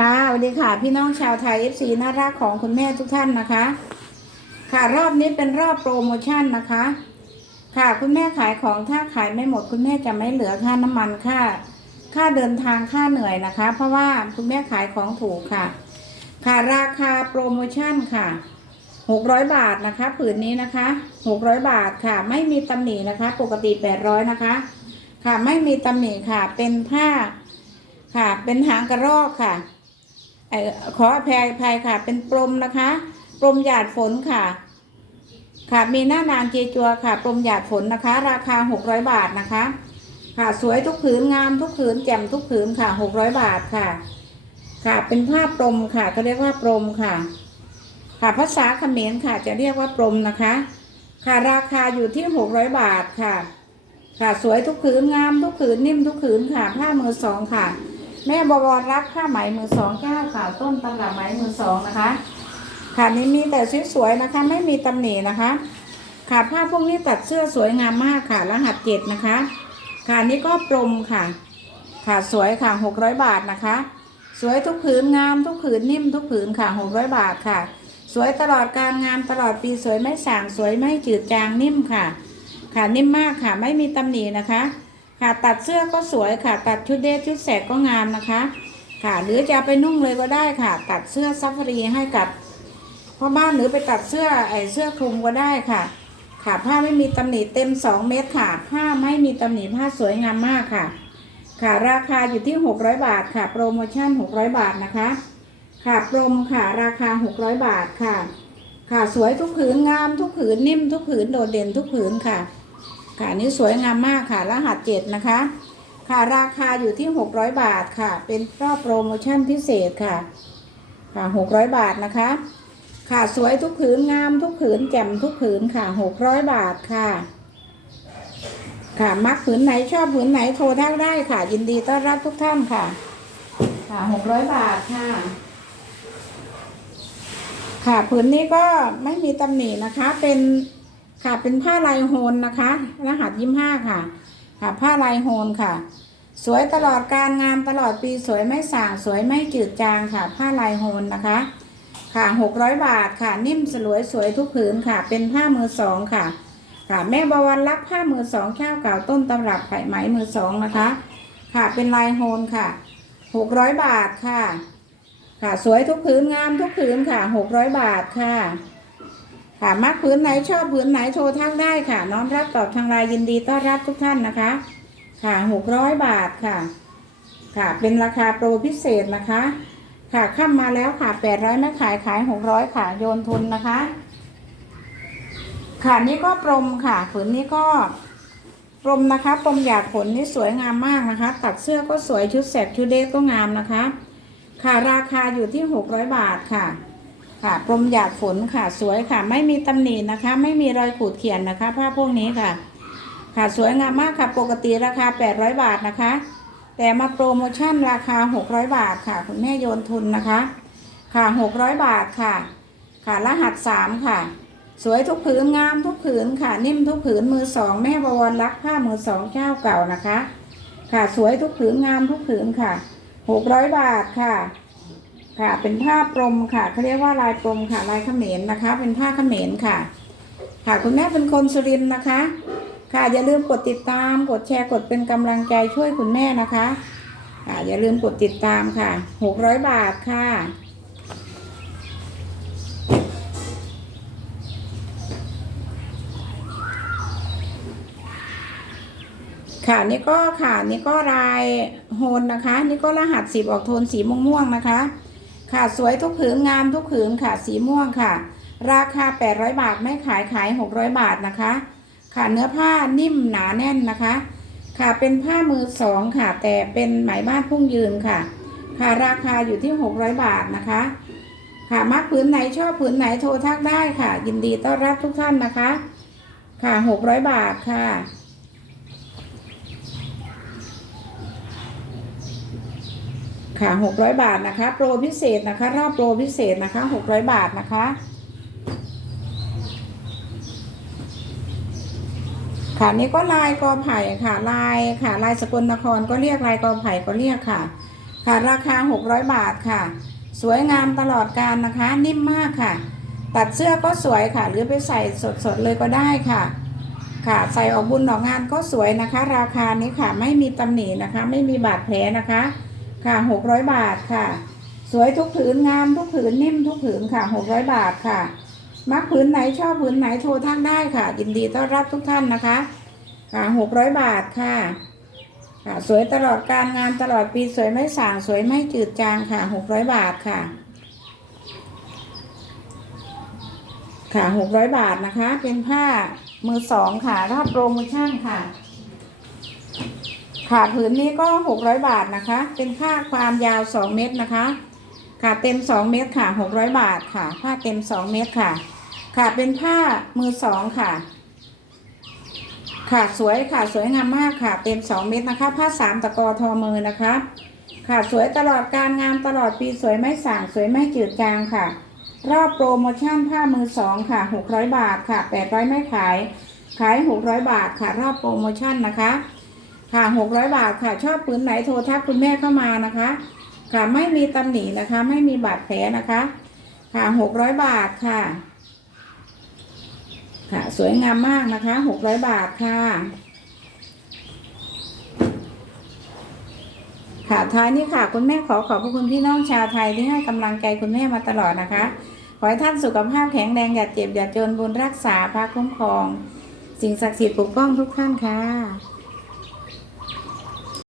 ค่ะสวัสดีค่ะ พี่น้องชาวไทย FC น่ารักของคุณแม่ทุกท่านนะคะ ค่ะรอบนี้เป็นรอบโปรโมชั่นนะคะ ค่ะคุณแม่ขายของถ้าขายไม่หมด คุณแม่จะไม่เหลือค่าน้ำมันค่า ค่าเดินทางค่าเหนื่อยนะคะ เพราะว่าคุณแม่ขายของถูกค่ะ ค่ะราคาโปรโมชั่นค่ะ600บาทนะคะ ผืนนี้นะคะ600บาทค่ะ ไม่มีตำหนินะคะ ปกติ800นะคะ ค่ะไม่มีตำหนิค่ะ เป็นผ้า ค่ะ เป็นหางกระรอกค่ะ ขออภัยภัยค่ะ เป็นปรมนะคะปรมหยาดฝนค่ะ ค่ะมีหน้านางเจจัวค่ะปรมหยาดฝนนะคะ ราคา 600 บาทนะคะ ค่ะสวยทุกผืนงามทุกผืนแจ่มทุกผืนค่ะ 600 บาทค่ะ ค่ะเป็นผ้าปรมค่ะก็เรียกว่าปรมค่ะ ค่ะภาษาเขมรค่ะจะเรียกว่าปรมนะคะ ค่ะราคาอยู่ที่ 600 บาทค่ะ ค่ะสวยทุกผืนงามทุกผืนนิ่มทุกผืนค่ะผ้ามือสองค่ะ แม่บวรรักผ้าไหมมือสองเจ้าค่ะต้นตำรับไหมมือสองนะคะค่ะนี่มีแต่สวยๆนะคะ ไม่มีตำหนินะคะค่ะผ้าพวกนี้ตัดเสื้อสวยงามมากค่ะ รหัสเจ็ดนะคะ ค่ะนี่ก็ปรมค่ะค่ะสวยค่ะหกร้อยบาทนะคะ สวยทุกผืนงามทุกผืนนิ่มทุกผืนค่ะหกร้อยบาทค่ะ สวยตลอดการงามตลอดปีสวยไม่สางสวยไม่จืดจางนิ่มค่ะ ค่ะนิ่มมากค่ะ ไม่มีตำหนินะคะ ค่ะตัดเสื้อก็สวยค่ะ ตัดชุดเดทชุดแสกก็งามนะคะ ค่ะหรือจะไปนุ่งเลยก็ได้ค่ะ ตัดเสื้อซัฟฟรีให้กับพ่อบ้านหรือไปตัดเสื้อไอเสื้อคลุมก็ได้ค่ะ ค่ะผ้าไม่มีตำหนิเต็ม 2 เม็ดค่ะ ผ้าไม่มีตำหนิผ้าสวยงามมากค่ะ ค่ะราคาอยู่ที่ 600 บาทค่ะ โปรโมชั่น 600 บาทนะคะ ค่ะโปรโมค่ะราคา 600 บาทค่ะ ค่ะสวยทุกผืนงามทุกผืนนิ่มทุกผืนโดดเด่นทุกผืนค่ะ ค่ะนนี้สวยงามมากค่ะ รหัสเจ็ดนะคะ ค่ะราคาอยู่ที่ 600 บาทค่ะ เป็นรอบโปรโมชั่นพิเศษค่ะ ค่ะ600 บาทนะคะ ค่ะสวยทุกผืนงามทุกผืนแจ่มทุกผืนค่ะ 600 บาทค่ะ ค่ะมักผืนไหนชอบผืนไหนโทรทักได้ค่ะ ยินดีต้อนรับทุกท่านค่ะ ค่ะ600 บาทค่ะค่ะผืนนี้ก็ไม่มีตำหนินะคะเป็น ค่ะเป็นผ้าลายโฮนนะคะ รหัสยี่ห้าค่ะ ค่ะ ผ้าลายโฮนค่ะ สวยตลอดการงานตลอดปีสวยไม่ส่างสวยไม่จืดจางค่ะ ผ้าลายโฮนนะคะ ค่ะหกร้อยบาทค่ะ นิ่มสลวยสวยทุกผืนค่ะ เป็นผ้ามือสองค่ะ ค่ะแม่บวรรักผ้ามือสองแก้วเก่าต้นตำรับไผ่ไหมมือสองนะคะ ค่ะเป็นลายโฮนค่ะหกร้อยบาทค่ะ ค่ะสวยทุกผืนงามทุกผืนค่ะหกร้อยบาทค่ะ ค่ะมักผืนไหนชอบผืนไหนโทรทักได้ค่ะ น้อมรับตอบทางไลน์ยินดีต้อนรับทุกท่านนะคะ ค่ะหกร้อยบาทค่ะ ค่ะ เป็นราคาโปรพิเศษนะคะ ค่ะข้ามมาแล้วค่ะแปดร้อยไม่ขายขายหกร้อยค่ะโยนทุนนะคะ ค่ะนี่ก็ปรมค่ะผืนนี้ก็ปรมนะคะปรมหยาดฝนนี่สวยงามมากนะคะ ตัดเสื้อก็สวยชุดแสกชุดเดทก็งามนะคะ ค่ะราคาอยู่ที่หกร้อยบาทค่ะ ค่ะปรมหยาดฝนค่ะสวยค่ะ ไม่มีตำหนินะคะ ไม่มีรอยขูดเขียนนะคะ ผ้าพวกนี้ค่ะ ค่ะสวยงามมากค่ะปกติราคา 800 บาทนะคะ แต่มาโปรโมชั่นราคา 600 บาทค่ะ คุณแม่โยนทุนนะคะ ค่ะ 600 บาทค่ะ ค่ะรหัส 3 ค่ะ สวยทุกผืนงามทุกผืนค่ะ นิ่มทุกผืนมือสองแม่บวรรักผ้ามือสองเจ้าเก่านะคะ ค่ะสวยทุกผืนงามทุกผืนค่ะ 600 บาทค่ะ ค่ะ เป็นผ้าปรมค่ะเขาเรียกว่าลายปรมค่ะ ลายเขมรนะคะ เป็นผ้าเขมรค่ะ ค่ะคุณแม่เป็นคนสุรินทร์นะคะ ค่ะอย่าลืมกดติดตาม กดแชร์กดเป็นกำลังใจช่วยคุณแม่นะคะค่ะอย่าลืมกดติดตามค่ะ600บาทค่ะค่ะนี่ก็ค่ะนี่ก็ลายโฮนนะคะ นี่ก็รหัสสีออกโทนสีม่วงๆนะคะ ค่ะสวยทุกผืนงามทุกผืนค่ะ สีม่วงค่ะ ราคา 800 บาทไม่ขายขาย 600 บาทนะคะ ค่ะเนื้อผ้านิ่มหนาแน่นนะคะ ค่ะเป็นผ้ามือสองค่ะ แต่เป็นไหมบ้านพุ่งยืนค่ะ ค่ะราคาอยู่ที่ 600 บาทนะคะ ค่ะมักผืนไหนชอบผืนไหนโทรทักได้ค่ะ ยินดีต้อนรับทุกท่านนะคะ ค่ะ 600 บาทค่ะ ค่ะ600บาทนะคะ โปรพิเศษนะคะ รอบโปรพิเศษนะคะ600บาทนะคะ ค่ะนี่ก็ลายกอไผ่ค่ะลายค่ะลายสกลนครก็เรียกลายกอไผ่ก็เรียกค่ะ ค่ะราคา600บาทค่ะ สวยงามตลอดการนะคะ นิ่มมากค่ะ ตัดเสื้อก็สวยค่ะ หรือไปใส่สดๆเลยก็ได้ค่ะค่ะใส่ออกบุญออกงานก็สวยนะคะ ราคานี้ค่ะไม่มีตำหนินะคะ ไม่มีบาดแผลนะคะ ค่ะ600บาทค่ะ สวยทุกผืนงามทุกผืนนิ่มทุกผืนค่ะ600บาทค่ะ มักผืนไหนชอบผืนไหนโทรทักได้ค่ะยินดีต้อนรับทุกท่านนะคะ ค่ะ600บาทค่ะค่ะสวยตลอดการงานตลอดปีสวยไม่สางสวยไม่จืดจางค่ะ600บาทค่ะ ค่ะ600บาทนะคะ เป็นผ้ามือสองค่ะรอบโปรโมชั่นค่ะ ค่ะผืนนี้ก็ 600 บาทนะคะ เป็นผ้าความยาว 2 เมตรนะคะ ค่ะเต็ม 2 เมตรค่ะ 600 บาทค่ะ ผ้าเต็ม 2 เมตรค่ะ ค่ะเป็นผ้ามือสองค่ะ ค่ะสวยค่ะสวยงามมากค่ะ เต็ม 2 เมตรนะคะ ผ้าสามตะกอทอมือนะคะ ค่ะสวยตลอดการงานตลอดปีสวยไม่ส่างสวยไม่จืดจางค่ะ รอบโปรโมชั่นผ้ามือสองค่ะ 600 บาทค่ะ 800 ไม่ขาย ขาย 600 บาทค่ะ รอบโปรโมชั่นนะคะ ค่ะ600บาทค่ะ ชอบปืนไหนโทรทักคุณแม่เข้ามานะคะ ค่ะไม่มีตำหนินะคะ ไม่มีบาดแผลนะคะ ค่ะ600บาทค่ะ ค่ะ สวยงามมากนะคะ600บาทค่ะ ค่ะท้ายนี้ค่ะ คุณแม่ขอขอบพระคุณพี่น้องชาวไทยที่ให้กำลังใจคุณแม่มาตลอดนะคะ ขอให้ท่านสุขภาพแข็งแรงอย่าเจ็บอย่าจนบุญรักษาพระคุ้มครอง สิ่งศักดิ์สิทธิ์ปกป้องทุกท่านค่ะ